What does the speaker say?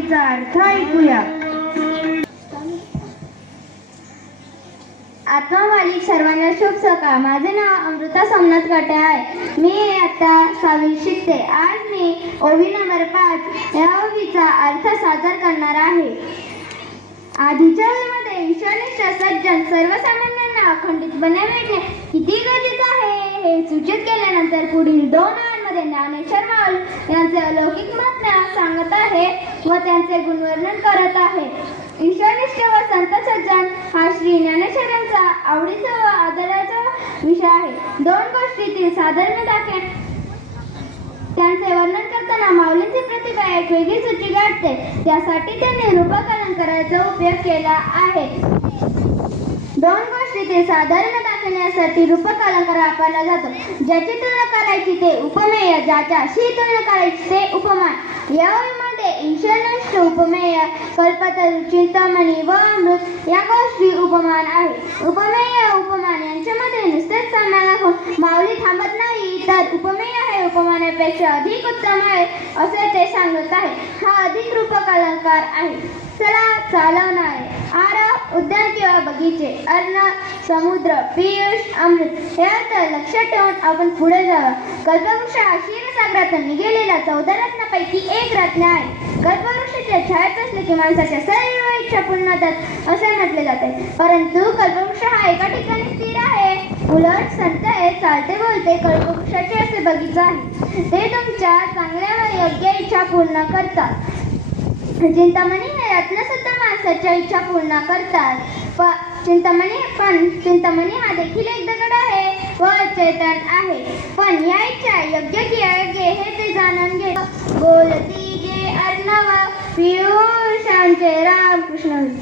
आवडीचा अर्थ ऐकूया. आत्ममालिक सर्वांना शुभ सकाळ. माझे नाव अमृता सोमनाथ गटे आहे. मी आता सहावी शिकते. आज मी ओवी नंबर पाच या ओवीचा अर्थ सादर करणार आहे. आधीच्या ओळीमध्ये ईश्वरनिष्ठ सज्जन सर्वसामान्यांना अखंडितपणे भेटणे किती गरजेचं आहे हे सूचित केल्यानंतर पुढील दोन ओळींमध्ये ज्ञानेश्वर यांचे अलौकिक महात्म्या सांगत आहे व त्यांचे गुणवर्णन करत आहे. ईश्वरनिष्ठ व संत सज्जन हा श्री ज्ञानेश्वरांचा आवडीचा व आदराचा विषय आहे. दोन गोष्टीतील साधर्म्य दाखल त्यांचे वर्णन करताना माऊलींची प्रतिभा एक वेगळी सुची गाठते. त्यासाठी त्यांनी रूपकरण करायचा उपयोग केला आहे. चित्रे साधारण दाखवण्यासाठी रूपक अलंकार वापरला जातो. ज्याची तुलना करायची ते उपमेय ज्याच्याशी तुलना करायची ते उपमान. या ओळीमध्ये ईश्वरनिष्ठ उपमेय कल्पतरू चिंतामणी व अमृत या गोष्टी उपमान आहे उपमेय उपमान यांच्यामध्ये नुसतेच सामना दाखवून माऊली थांबत नाही तर उपमेय हे उपमानापेक्षा अधिक उत्तम आहे असे ते सांगत आहे. हा अधिक रूपक अलंकार आहे. चला चालवणारे बगीचे अर्ण समुद्र पियुष अमृत हे अर्थ लक्षात ठेवून आपण पुढे जावा कल्पवृक्ष हा क्षीरसागरातून निघेलेला चौदा रत्नापैकी एक रत्न आहे. कल्पवृक्षाच्या छायेत असले की माणसाच्या सर्व इच्छा पूर्ण होतात असे म्हटले जाते. परंतु कल्पवृक्ष हा एका ठिकाणी स्थिर आहे. उलट संत आहे चालते बोलते कल्पवृक्षाचे असे बगीचा आहे. ते तुमच्या चांगल्या व योग्य इच्छा पूर्ण करतात. चिंतामणी हे रत्न सुद्धा माणसाच्या इच्छा पूर्ण करतात. प चिंतामणी पण चिंतामणी हा देखील एक दगड आहे व चेतन आहे. पण या इच्छा योग्य की अयोग्य हे ते जाणून घे. बोलती जे अर्णव पियुषांचे रामकृष्ण. कृष्ण